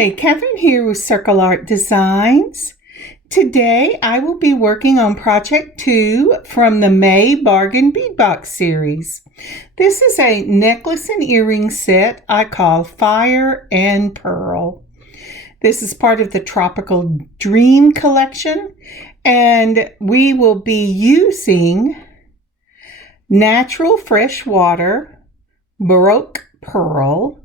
Hi, Kathryn here with Circle Art Designs. Today I will be working on Project 2 from the May Bargain Bead Box series. This is a necklace and earring set I call Fire and Pearl. This is part of the Tropical Dream collection, and we will be using natural freshwater Baroque pearl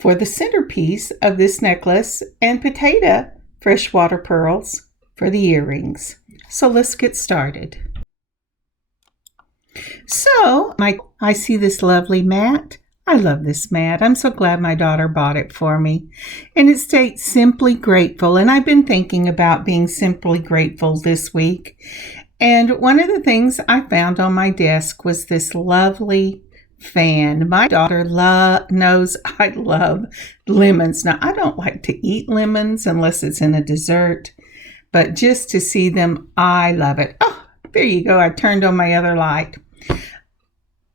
for the centerpiece of this necklace and potato freshwater pearls for the earrings. So let's get started. So I see this lovely mat. I love this mat. I'm so glad my daughter bought it for me. And it states simply grateful. And I've been thinking about being simply grateful this week. And one of the things I found on my desk was this lovely fan. My daughter knows I love lemons. Now, I don't like to eat lemons unless it's in a dessert, but just to see them, I love it. Oh, there you go. I turned on my other light.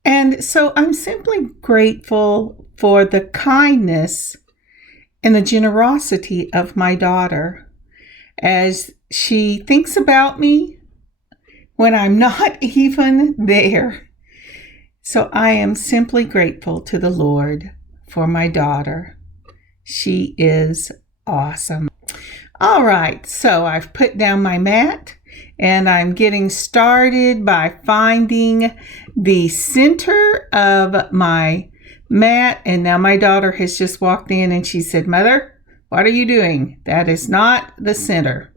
And so I'm simply grateful for the kindness and the generosity of my daughter as she thinks about me when I'm not even there. So I am simply grateful to the Lord for my daughter. She is awesome. All right, so I've put down my mat and I'm getting started by finding the center of my mat. And now my daughter has just walked in and she said, "Mother, what are you doing? That is not the center."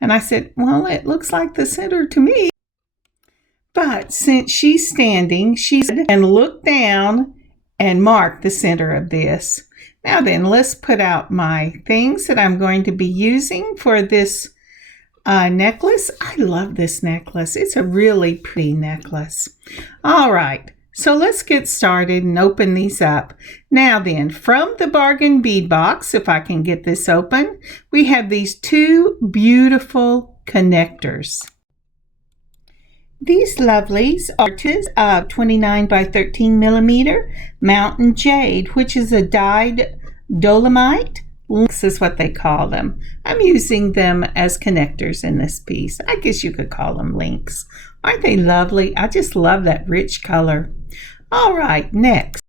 And I said, "Well, it looks like the center to me." But since she's standing, and look down and mark the center of this. Now then, let's put out my things that I'm going to be using for this necklace. I love this necklace. It's a really pretty necklace. All right, so let's get started and open these up. Now then, from the Bargain Bead Box, if I can get this open, we have these two beautiful connectors. These lovelies are of 29 by 13 millimeter mountain jade, which is a dyed Dolomite. Links is what they call them. I'm using them as connectors in this piece. I guess you could call them links. Aren't they lovely? I just love that rich color. All right, next.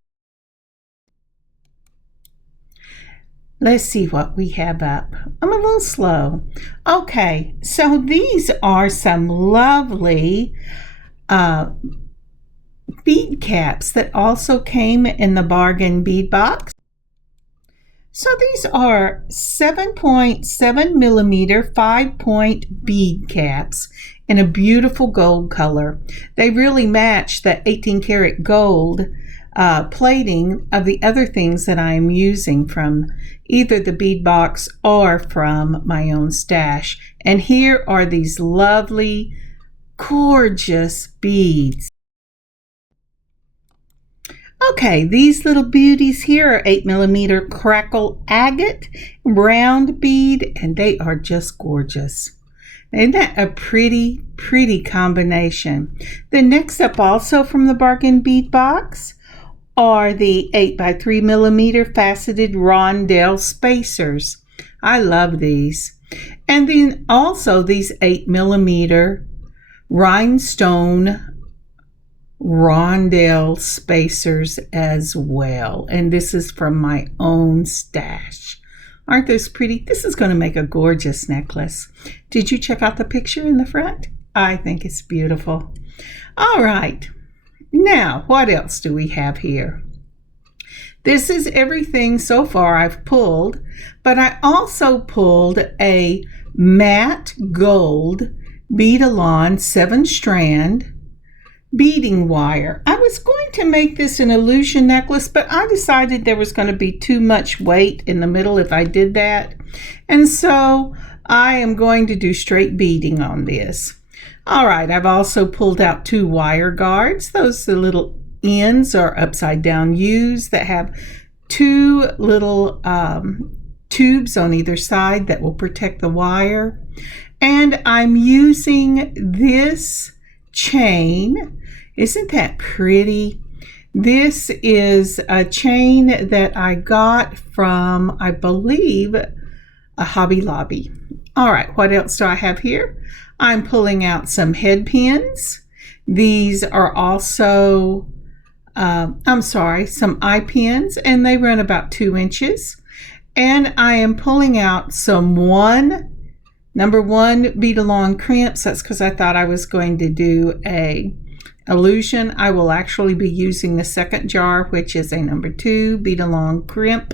Let's see what we have up. I'm a little slow. Okay, so these are some lovely bead caps that also came in the Bargain Bead Box. So these are 7.7 millimeter 5-point bead caps in a beautiful gold color. They really match the 18 karat gold plating of the other things that I'm using from either the bead box or from my own stash. And here are these lovely, gorgeous beads. Okay, these little beauties here are 8 millimeter Crackle Agate round bead, and they are just gorgeous. Isn't that a pretty, pretty combination? Then next up, also from the Bargain Bead Box, are the 8 by 3 millimeter faceted rondelle spacers. I love these. And then also these 8 millimeter rhinestone rondelle spacers as well. And this is from my own stash. Aren't those pretty? This is going to make a gorgeous necklace. Did you check out the picture in the front? I think it's beautiful. All right. Now, what else do we have here? This is everything so far I've pulled, but I also pulled a matte gold bead-along 7-strand beading wire. I was going to make this an illusion necklace, but I decided there was going to be too much weight in the middle if I did that. And so I am going to do straight beading on this. All right, I've also pulled out 2 wire guards. Those the little ends are upside down U's that have 2 little tubes on either side that will protect the wire. And I'm using this chain. Isn't that pretty? This is a chain that I got from, I believe, a Hobby Lobby. All right, what else do I have here? I'm pulling out some head pins. These are also, some eye pins, and they run about 2 inches. And I am pulling out some number 1 bead along crimps. That's because I thought I was going to do a illusion. I will actually be using the second jar, which is a number 2 bead along crimp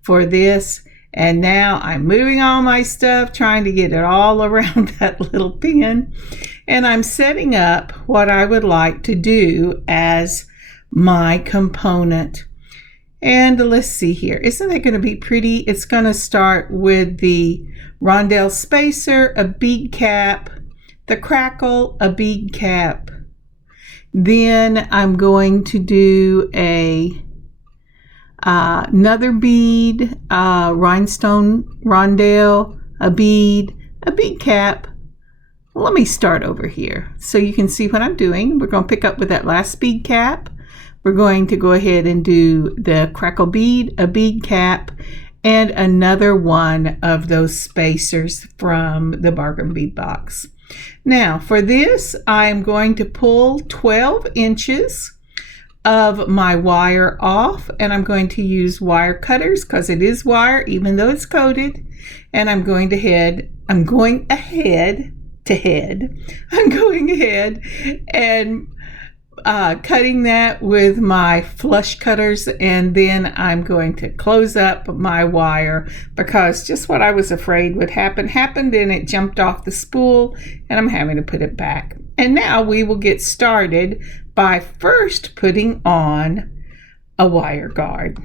for this. And now I'm moving all my stuff, trying to get it all around that little pin. And I'm setting up what I would like to do as my component. And let's see here. Isn't that going to be pretty? It's going to start with the rondelle spacer, a bead cap, the crackle, a bead cap. Then I'm going to do another bead, rhinestone rondelle, a bead cap. Let me start over here so you can see what I'm doing. We're going to pick up with that last bead cap. We're going to go ahead and do the crackle bead, a bead cap, and another one of those spacers from the Bargain Bead Box. Now for this, I'm going to pull 12 inches of my wire off, and I'm going to use wire cutters because it is wire even though it's coated. And I'm going ahead and cutting that with my flush cutters, and then I'm going to close up my wire because just what I was afraid would happened, and it jumped off the spool, and I'm having to put it back. And now we will get started by first putting on a wire guard.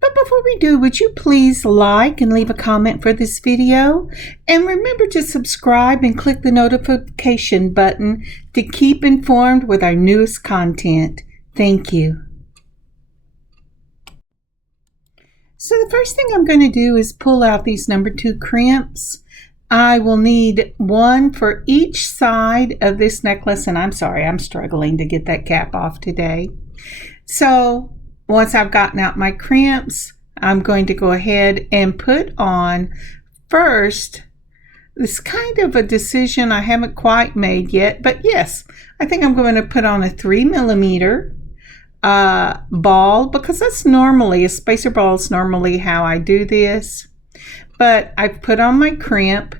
But before we do, would you please like and leave a comment for this video? And remember to subscribe and click the notification button to keep informed with our newest content. Thank you. So the first thing I'm going to do is pull out these number 2 crimps. I will need 1 for each side of this necklace, and I'm sorry, I'm struggling to get that cap off today. So once I've gotten out my crimps, I'm going to go ahead and put on first. This kind of a decision I haven't quite made yet, but yes, I think I'm going to put on a 3mm ball because that's normally, a spacer ball is normally how I do this. But I've put on my crimp,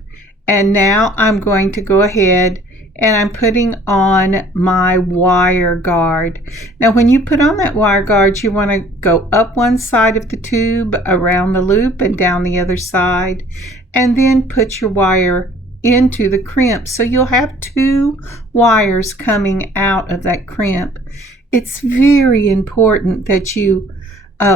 and now I'm going to go ahead and I'm putting on my wire guard. Now when you put on that wire guard, you want to go up one side of the tube, around the loop, and down the other side, and then put your wire into the crimp. So you'll have 2 wires coming out of that crimp. It's very important that you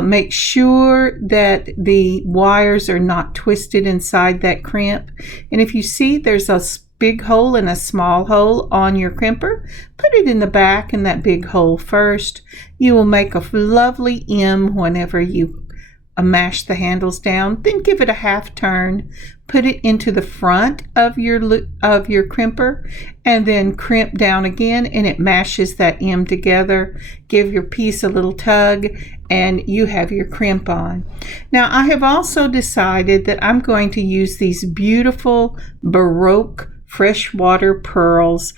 make sure that the wires are not twisted inside that crimp. And if you see there's a big hole and a small hole on your crimper, put it in the back in that big hole first. You will make a lovely M whenever you mash the handles down. Then give it a half turn, put it into the front of your crimper, and then crimp down again, and it mashes that M together. Give your piece a little tug, and you have your crimp on. Now I have also decided that I'm going to use these beautiful Baroque freshwater pearls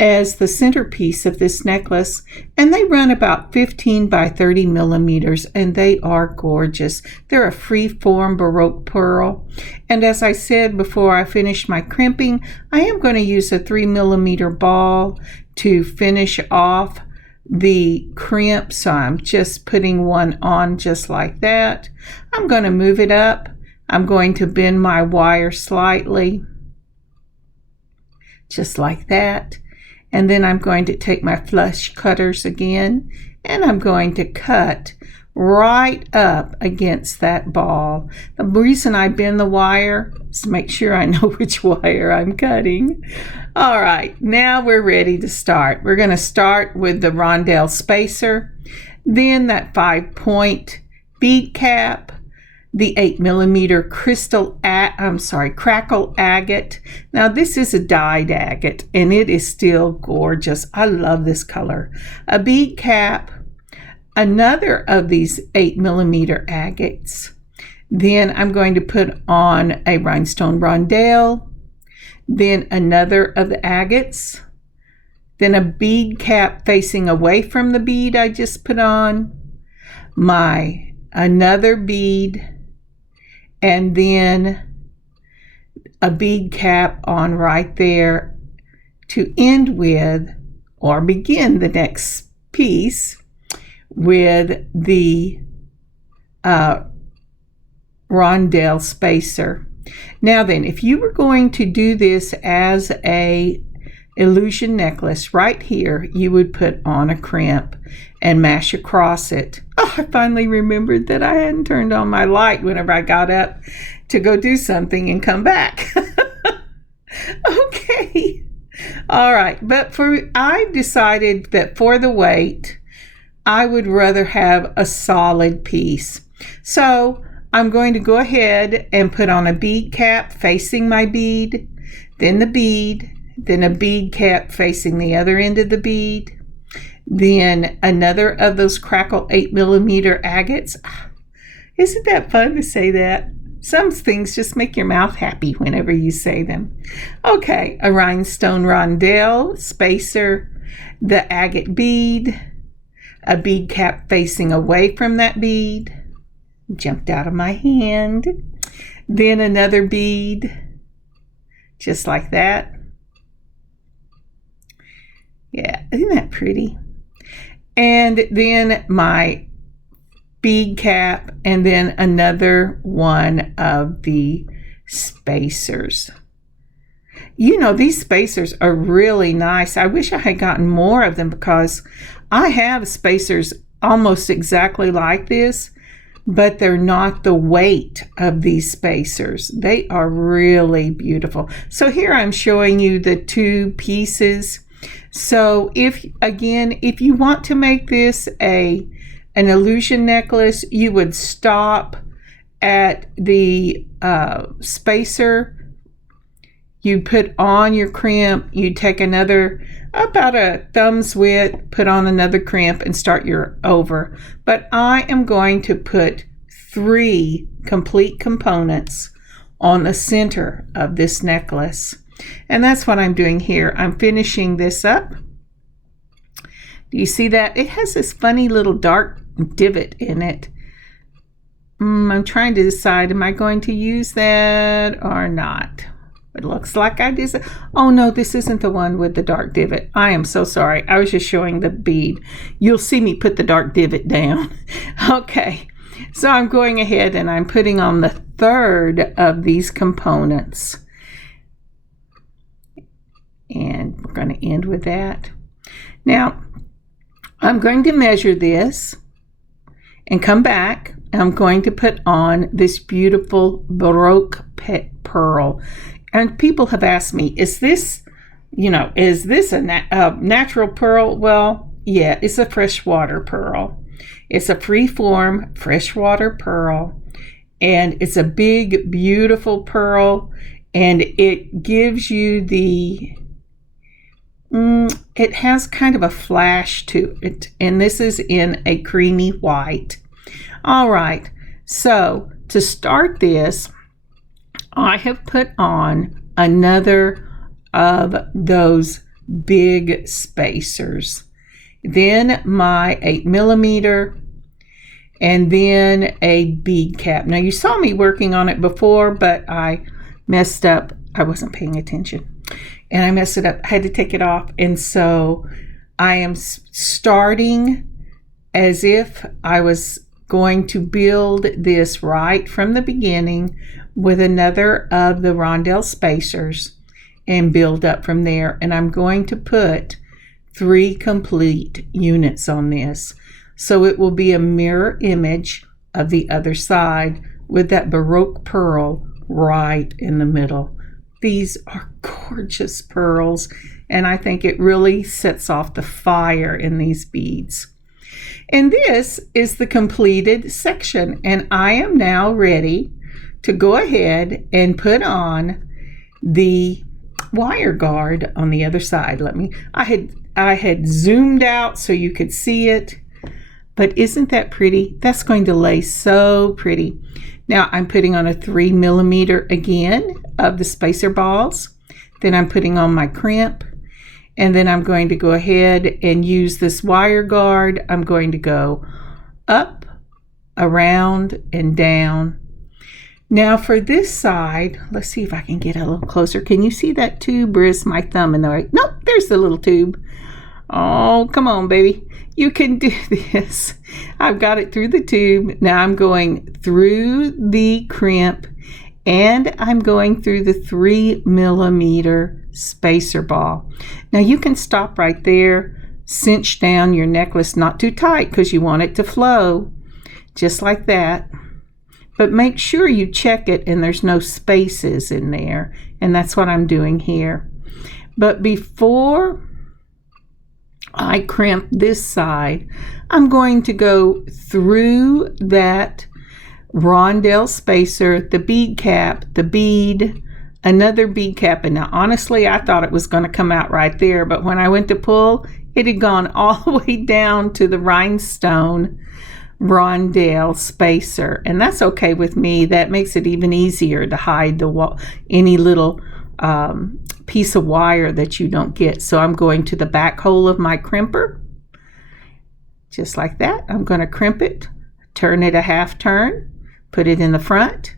as the centerpiece of this necklace, and they run about 15 by 30 millimeters, and they are gorgeous. They're a free-form Baroque pearl, and as I said before I finish my crimping, I am going to use a 3mm ball to finish off the crimp. So I'm just putting one on just like that. I'm going to move it up. I'm going to bend my wire slightly, just like that. And then I'm going to take my flush cutters again, and I'm going to cut right up against that ball. The reason I bend the wire is to make sure I know which wire I'm cutting. All right, now we're ready to start. We're going to start with the rondelle spacer, then that 5-point bead cap, the 8mm Crackle Agate. Now this is a dyed agate and it is still gorgeous. I love this color. A bead cap, another of these 8mm agates. Then I'm going to put on a rhinestone rondelle, then another of the agates, then a bead cap facing away from the bead I just put on, another bead, and then a bead cap on right there to end with, or begin the next piece with the rondelle spacer. Now then, if you were going to do this as a illusion necklace, right here you would put on a crimp and mash across it. Oh, I finally remembered that I hadn't turned on my light whenever I got up to go do something and come back. Okay. All right. But I decided that for the weight, I would rather have a solid piece. So I'm going to go ahead and put on a bead cap facing my bead, then the bead, then a bead cap facing the other end of the bead, then another of those Crackle 8mm agates. Isn't that fun to say that? Some things just make your mouth happy whenever you say them. Okay, a rhinestone rondelle, spacer, the agate bead, a bead cap facing away from that bead, jumped out of my hand, then another bead, just like that. Yeah, isn't that pretty? And then my bead cap, and then another one of the spacers. You know, these spacers are really nice. I wish I had gotten more of them because I have spacers almost exactly like this, but they're not the weight of these spacers. They are really beautiful. So here I'm showing you the two pieces. So if you want to make this an illusion necklace, you would stop at the spacer. You put on your crimp, you take another, about a thumb's width, put on another crimp and start your over. But I am going to put 3 complete components on the center of this necklace. And that's what I'm doing here. I'm finishing this up. Do you see that? It has this funny little dark divot in it. I'm trying to decide, am I going to use that or not? It looks like I did. Oh no, this isn't the one with the dark divot. I am so sorry. I was just showing the bead. You'll see me put the dark divot down. Okay, so I'm going ahead and I'm putting on the 3rd of these components. And we're going to end with that. Now, I'm going to measure this and come back. I'm going to put on this beautiful Baroque pearl. And people have asked me, is this a natural pearl? Well, yeah, it's a freshwater pearl. It's a free-form freshwater pearl. And it's a big, beautiful pearl. And it gives you it has kind of a flash to it. And this is in a creamy white. All right, so to start this, I have put on another of those big spacers, then my 8mm, and then a bead cap. Now you saw me working on it before, but I messed up. I wasn't paying attention and I messed it up. I had to take it off. And so I am starting as if I was going to build this right from the beginning with another of the rondelle spacers and build up from there. And I'm going to put 3 complete units on this. So it will be a mirror image of the other side with that Baroque pearl right in the middle. These are gorgeous pearls, and I think it really sets off the fire in these beads. And this is the completed section, and I am now ready to go ahead and put on the wire guard on the other side. I had zoomed out so you could see it, but isn't that pretty? That's going to lay so pretty. Now I'm putting on a 3mm again of the spacer balls. Then I'm putting on my crimp, and then I'm going to go ahead and use this wire guard. I'm going to go up, around, and down. Now for this side, let's see if I can get a little closer. Can you see that tube, or is my thumb in the right? Nope, there's the little tube. Oh, come on, baby. You can do this. I've got it through the tube. Now I'm going through the crimp, and I'm going through the 3mm spacer ball. Now you can stop right there, cinch down your necklace, not too tight because you want it to flow, just like that. But make sure you check it and there's no spaces in there, and that's what I'm doing here. But before I crimp this side, I'm going to go through that rondelle spacer, the bead cap, the bead, another bead cap, and now honestly I thought it was going to come out right there, but when I went to pull, it had gone all the way down to the rhinestone rondelle spacer, and that's okay with me. That makes it even easier to hide any little piece of wire that you don't get. So I'm going to the back hole of my crimper, just like that. I'm going to crimp it, turn it a half turn, put it in the front,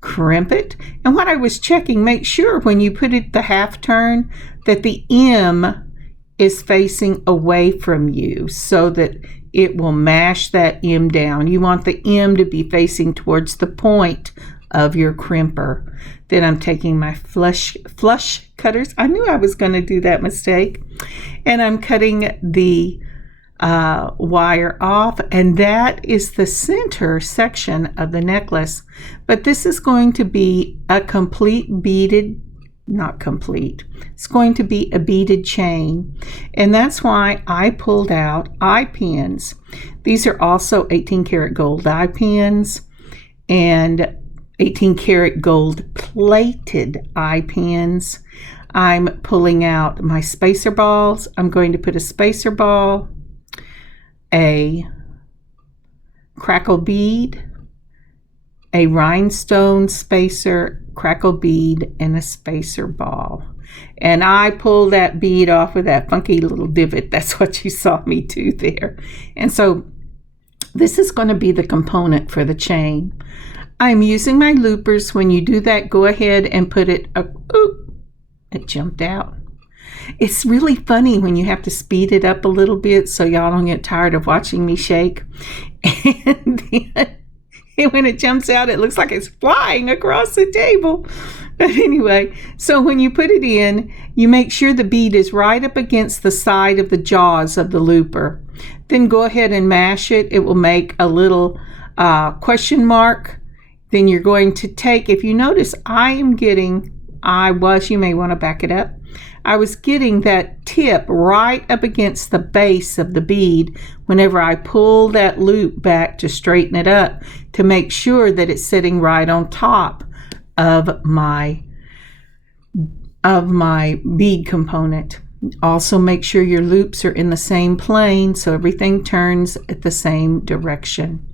crimp it. And what I was checking, make sure when you put it the half turn that the M is facing away from you so that it will mash that M down. You want the M to be facing towards the point of your crimper. Then I'm taking my flush cutters. I knew I was going to do that mistake. And I'm cutting the wire off, and that is the center section of the necklace. But this is going to be a complete beaded, not complete, it's going to be a beaded chain, and that's why I pulled out eye pins. These are also 18 karat gold eye pins and 18 karat gold plated eye pins. I'm pulling out my spacer balls. I'm going to put a spacer ball, a crackle bead, a rhinestone spacer, crackle bead, and a spacer ball. And I pulled that bead off with that funky little divot. That's what you saw me do there. And so this is going to be the component for the chain. I'm using my loopers. When you do that, go ahead and put it, it jumped out. It's really funny when you have to speed it up a little bit so y'all don't get tired of watching me shake. And then when it jumps out, it looks like it's flying across the table. But anyway, so when you put it in, you make sure the bead is right up against the side of the jaws of the looper. Then go ahead and mash it. It will make a little question mark. Then you're going to take, if you notice, you may want to back it up. I was getting that tip right up against the base of the bead whenever I pull that loop back to straighten it up, to make sure that it's sitting right on top of my bead component. Also make sure your loops are in the same plane so everything turns at the same direction.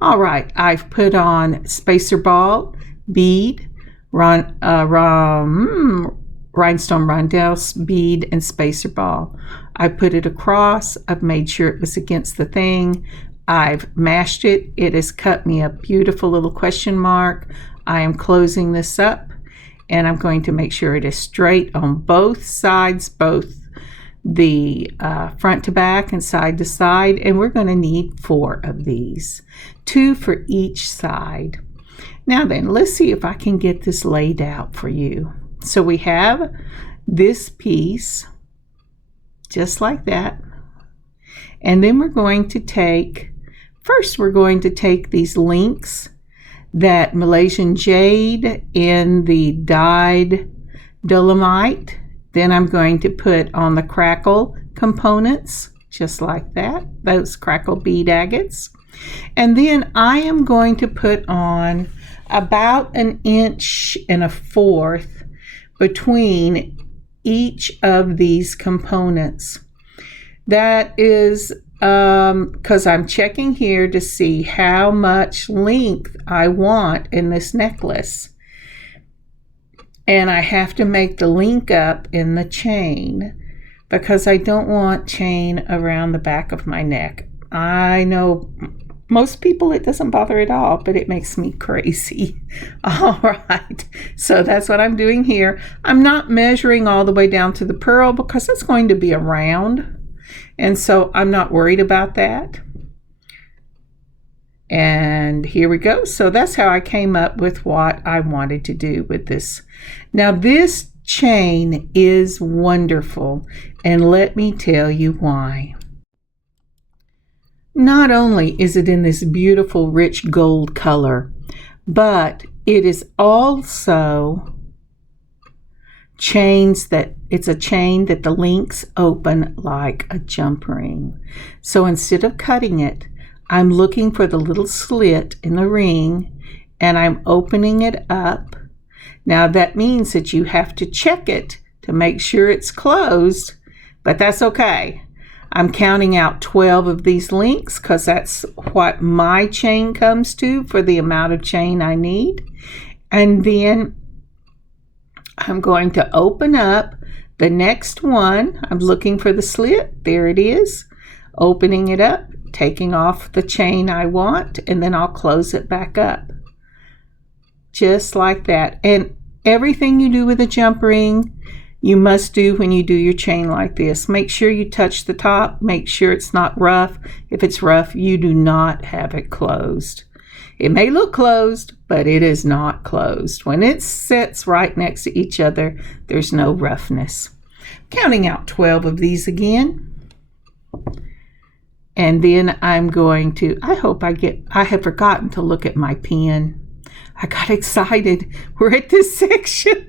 All right, I've put on spacer ball, bead, rhinestone rondelle bead, and spacer ball. I put it across. I've made sure it was against the thing. I've mashed it. It has cut me a beautiful little question mark. I am closing this up, and I'm going to make sure it is straight on both sides, both the front to back and side to side. And we're going to need 4 of these, 2 for each side. Now then, let's see if I can get this laid out for you. So we have this piece just like that, and then we're going to take these links, that Malaysian jade in the dyed Dolomite. Then I'm going to put on the crackle components just like that, those crackle bead agates. And then I am going to put on about 1.25 inches between each of these components. That is because I'm checking here to see how much length I want in this necklace. And I have to make the link up in the chain because I don't want chain around the back of my neck. I know most people it doesn't bother at all, but it makes me crazy. All right, so that's what I'm doing here. I'm not measuring all the way down to the pearl because it's going to be a round. And so I'm not worried about that. And here we go. So that's how I came up with what I wanted to do with this. Now this chain is wonderful, and let me tell you why. Not only is it in this beautiful rich gold color, but it is also it's a chain that the links open like a jump ring. So instead of cutting it, I'm looking for the little slit in the ring and I'm opening it up. Now that means that you have to check it to make sure it's closed, but that's okay. I'm counting out 12 of these links because that's what my chain comes to for the amount of chain I need. And then I'm going to open up the next one. I'm looking for the slit. There it is. Opening it up, taking off the chain I want, and then I'll close it back up. Just like that. And everything you do with a jump ring, you must do when you do your chain like this. Make sure you touch the top. Make sure it's not rough. If it's rough, you do not have it closed. It may look closed, but it is not closed. When it sits right next to each other, there's no roughness. Counting out 12 of these again. And then I'm going to, I have forgotten to look at my pen. I got excited. We're at this section.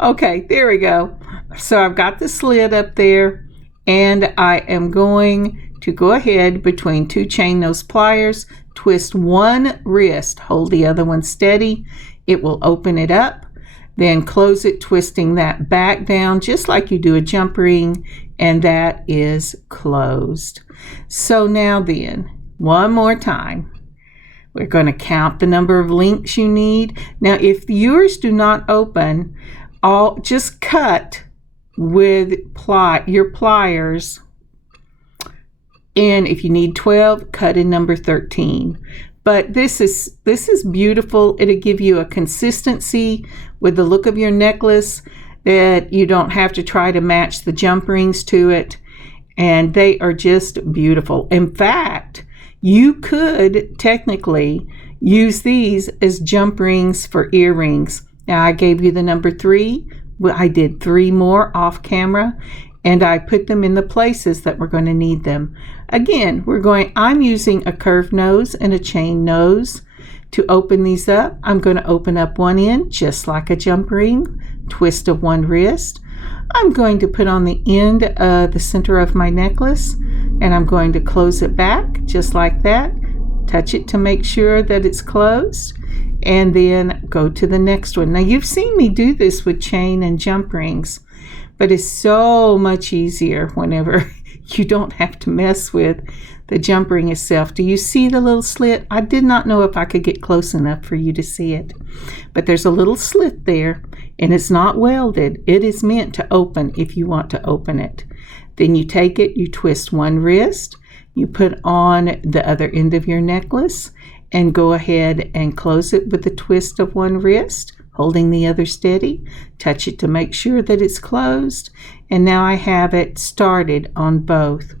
Okay, there we go. So I've got the slit up there, and I am going to go ahead between two chain nose pliers, twist one wrist, hold the other one steady. It will open it up, then close it, twisting that back down just like you do a jump ring, and that is closed. So now then, one more time. We're going to count the number of links you need. Now, if yours do not open, just cut with your pliers. And if you need 12, cut in number 13. But this is beautiful. It'll give you a consistency with the look of your necklace that you don't have to try to match the jump rings to it. And they are just beautiful. In fact, you could technically use these as jump rings for earrings. Now, I gave you the number 3. I did 3 more off camera, and I put them in the places that we're going to need them. Again, I'm using a curved nose and a chain nose to open these up. I'm going to open up one end just like a jump ring, twist of one wrist. I'm going to put on the end of the center of my necklace, and I'm going to close it back just like that. Touch it to make sure that it's closed, and then go to the next one. Now, you've seen me do this with chain and jump rings, but it's so much easier whenever you don't have to mess with the jump ring itself. Do you see the little slit? I did not know if I could get close enough for you to see it, but there's a little slit there, and it's not welded. It is meant to open if you want to open it. Then you take it, you twist one wrist, you put on the other end of your necklace, and go ahead and close it with the twist of one wrist, holding the other steady. Touch it to make sure that it's closed, and now I have it started on both.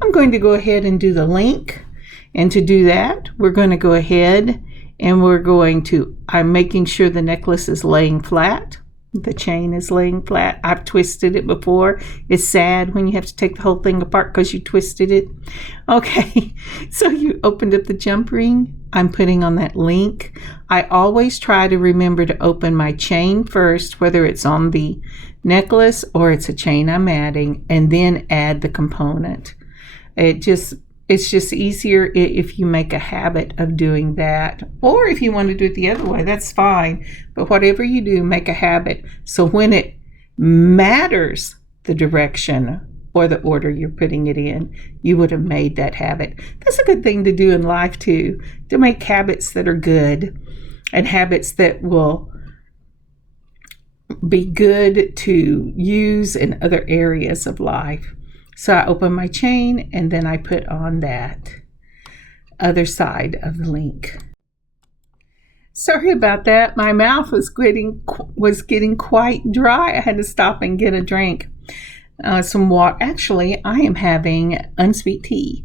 I'm going to go ahead and do the link, and to do that, we're going to go ahead and I'm making sure the necklace is laying flat. The chain is laying flat. I've twisted it before. It's sad when you have to take the whole thing apart because you twisted it. Okay, so you opened up the jump ring. I'm putting on that link. I always try to remember to open my chain first, whether it's on the necklace or it's a chain I'm adding, and then add the component. It's just easier if you make a habit of doing that. Or if you want to do it the other way, that's fine. But whatever you do, make a habit. So when it matters the direction or the order you're putting it in, you would have made that habit. That's a good thing to do in life too, to make habits that are good and habits that will be good to use in other areas of life. So I open my chain and then I put on that other side of the link. Sorry about that. My mouth was getting quite dry. I had to stop and get a drink. Some water. Actually, I am having unsweet tea.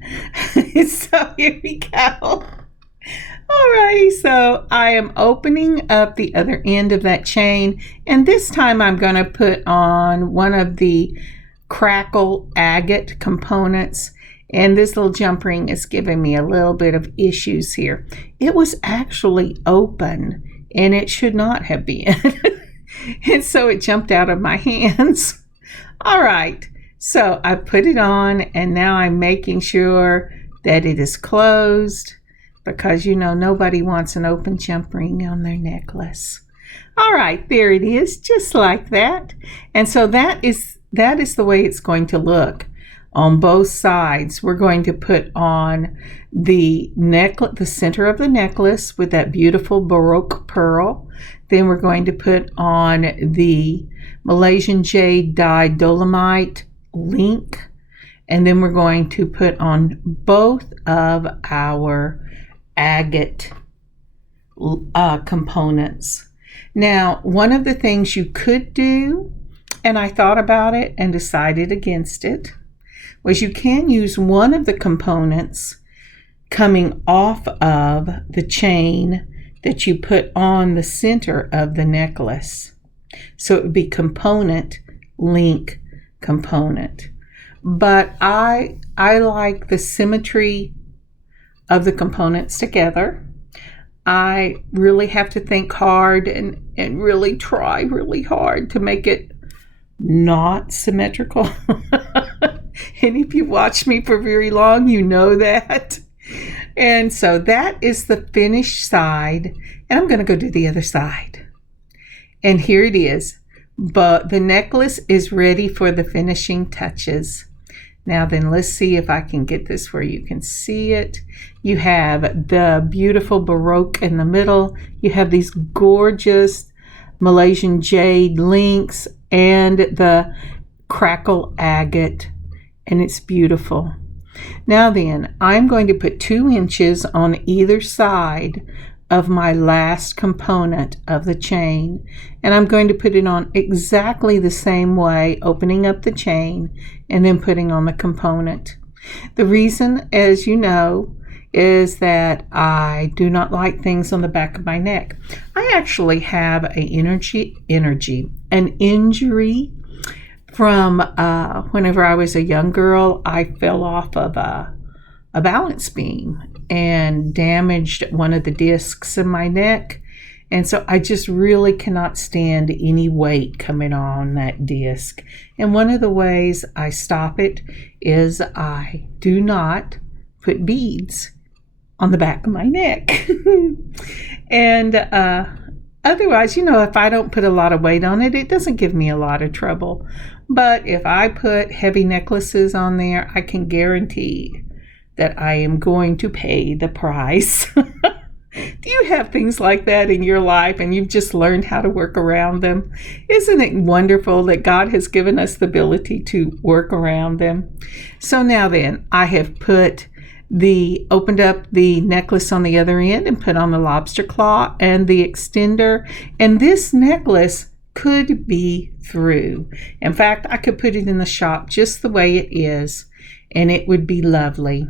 So here we go. Alrighty, so I am opening up the other end of that chain, and this time I'm going to put on one of the Crackle Agate components, and this little jump ring is giving me a little bit of issues here. It was actually open, and it should not have been, and so it jumped out of my hands. All right, so I put it on, and now I'm making sure that it is closed, because nobody wants an open jump ring on their necklace. All right, there it is, just like that. And so that is the way it's going to look on both sides. We're going to put on the center of the necklace with that beautiful Baroque pearl. Then we're going to put on the Malaysian Jade dyed Dolomite link. And then we're going to put on both of our agate components. Now, one of the things you could do, and I thought about it and decided against it, was you can use one of the components coming off of the chain that you put on the center of the necklace. So it would be component, link, component. But I like the symmetry of the components together. I really have to think hard and really try really hard to make it not symmetrical. And if you watch me for very long, you know that. And so that is the finished side, and I'm going to go do the other side. And here it is. But the necklace is ready for the finishing touches. Now then, let's see if I can get this where you can see it. You have the beautiful Baroque in the middle. You have these gorgeous Malaysian Jade links and the Crackle Agate, and it's beautiful. Now then, I'm going to put 2 inches on either side of my last component of the chain, and I'm going to put it on exactly the same way, opening up the chain and then putting on the component. The reason, as you know, is that I do not like things on the back of my neck. I actually have an injury from whenever I was a young girl. I fell off of a balance beam and damaged one of the discs in my neck. And so I just really cannot stand any weight coming on that disc. And one of the ways I stop it is I do not put beads on the back of my neck. And otherwise, if I don't put a lot of weight on it, it doesn't give me a lot of trouble. But if I put heavy necklaces on there, I can guarantee that I am going to pay the price. Do you have things like that in your life and you've just learned how to work around them? Isn't it wonderful that God has given us the ability to work around them? So now then, I have opened up the necklace on the other end and put on the lobster claw and the extender. And this necklace could be through. In fact, I could put it in the shop just the way it is, and it would be lovely.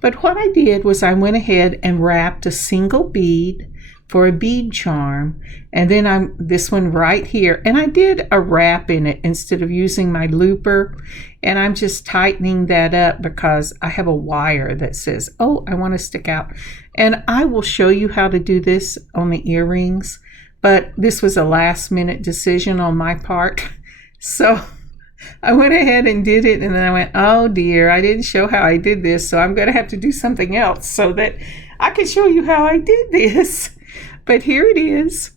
But what I did was I went ahead and wrapped a single bead for a bead charm, and then this one right here, and I did a wrap in it instead of using my looper, and I'm just tightening that up because I have a wire that says, oh, I want to stick out. And I will show you how to do this on the earrings, but this was a last minute decision on my part. So I went ahead and did it, and then I went, oh dear, I didn't show how I did this, so I'm going to have to do something else so that I can show you how I did this. But here it is,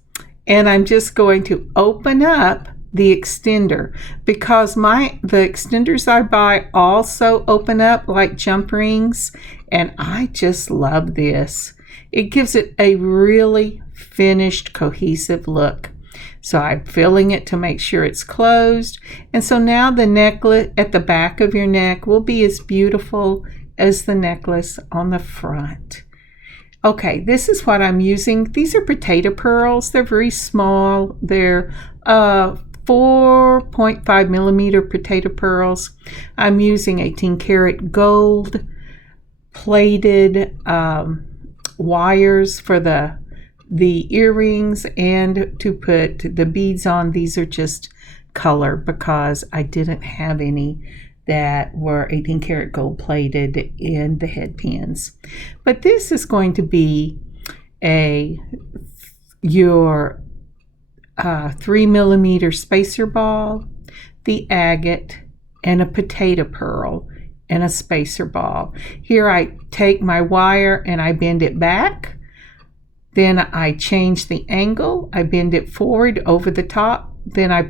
and I'm just going to open up the extender because the extenders I buy also open up like jump rings, and I just love this. It gives it a really finished, cohesive look. So I'm filling it to make sure it's closed. And so now the necklace at the back of your neck will be as beautiful as the necklace on the front. Okay, this is what I'm using. These are potato pearls. They're very small. They're 4.5 millimeter potato pearls. I'm using 18 karat gold plated wires for the earrings and to put the beads on. These are just color because I didn't have any that were 18 karat gold plated in the head pins. But this is going to be your 3 millimeter spacer ball, the agate, and a potato pearl and a spacer ball. Here I take my wire and I bend it back. Then I change the angle. I bend it forward over the top. Then I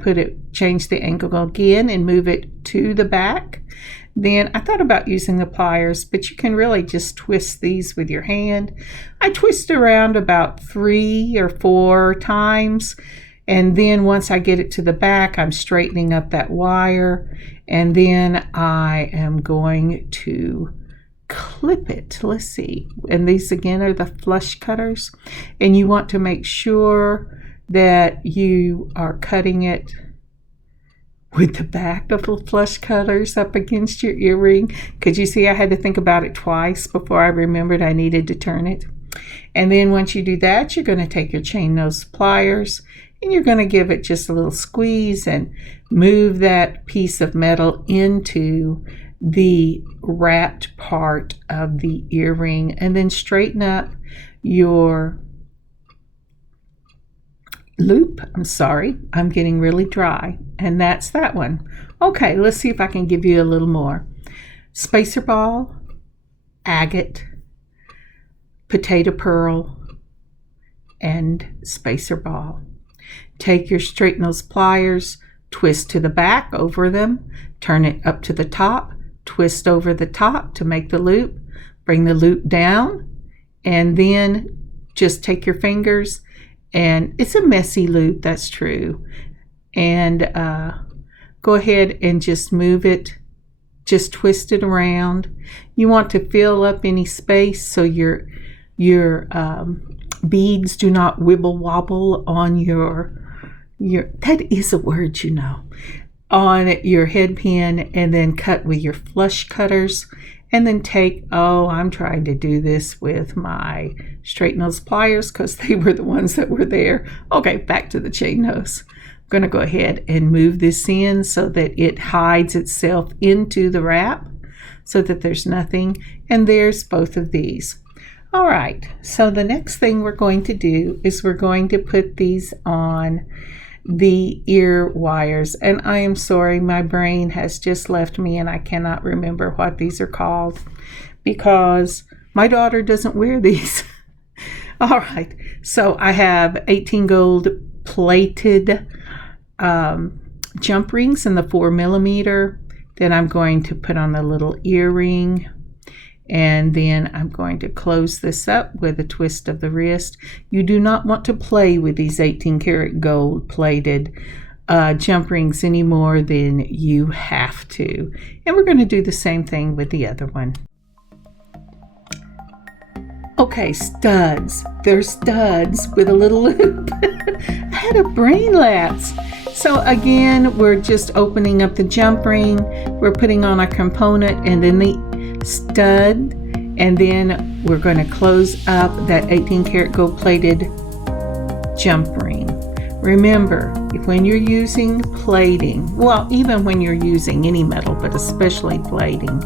change the angle again and move it to the back. Then I thought about using the pliers, but you can really just twist these with your hand. I twist around about 3 or 4 times. And then once I get it to the back, I'm straightening up that wire. And then I am going to clip it. Let's see. And these again are the flush cutters. And you want to make sure that you are cutting it with the back of the flush cutters up against your earring. Because you see I had to think about it twice before I remembered I needed to turn it. And then once you do that, you're going to take your chain nose pliers and you're going to give it just a little squeeze and move that piece of metal into the wrapped part of the earring, and then straighten up your loop. I'm sorry, I'm getting really dry. And that's that one. Okay, let's see if I can give you a little more. Spacer ball, agate, potato pearl, and spacer ball. Take your straight nose pliers, twist to the back over them, turn it up to the top, twist over the top to make the loop, bring the loop down, and then just take your fingers, and it's a messy loop, that's true, and go ahead and just move it, just twist it around. You want to fill up any space so your beads do not wibble wobble on your that is a word, you know, on your head pin, and then cut with your flush cutters, and then I'm trying to do this with my straight nose pliers because they were the ones that were there. Okay, back to the chain nose. I'm going to go ahead and move this in so that it hides itself into the wrap so that there's nothing, and there's both of these. All right, so the next thing we're going to do is we're going to put these on the ear wires, and I am sorry, my brain has just left me and I cannot remember what these are called because my daughter doesn't wear these. All right, so I have 18 gold plated jump rings in the 4 millimeter. Then I'm going to put on the little earring, and then I'm going to close this up with a twist of the wrist. You do not want to play with these 18 karat gold plated jump rings any more than you have to. And we're going to do the same thing with the other one. Okay, studs. They're studs with a little loop. I had a brain lapse. So again, we're just opening up the jump ring. We're putting on our component and then the stud, and then we're going to close up that 18 karat gold plated jump ring. Remember, when you're using plating, well, even when you're using any metal, but especially plating,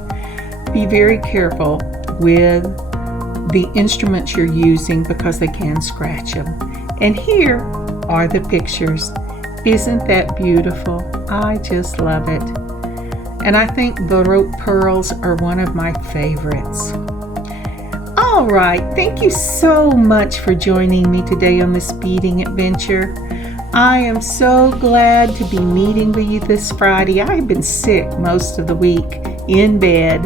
be very careful with the instruments you're using because they can scratch them. And here are the pictures. Isn't that beautiful? I just love it. and I think Baroque pearls are one of my favorites. All right, thank you so much for joining me today on this beading adventure. I am so glad to be meeting with you this Friday. I've been sick most of the week in bed,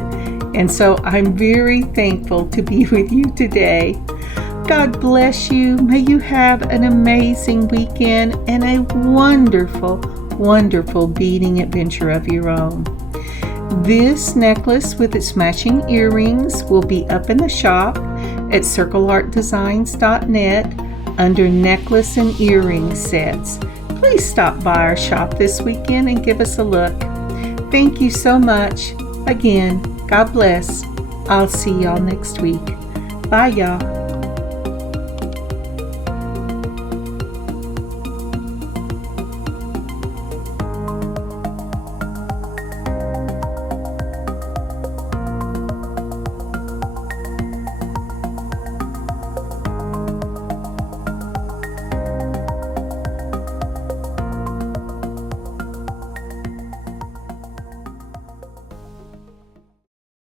and so I'm very thankful to be with you today. God bless you. May you have an amazing weekend and a wonderful, wonderful beading adventure of your own. This necklace with its matching earrings will be up in the shop at circleartdesigns.net under necklace and earring sets. Please stop by our shop this weekend and give us a look. Thank you so much. Again, God bless. I'll see y'all next week. Bye, y'all.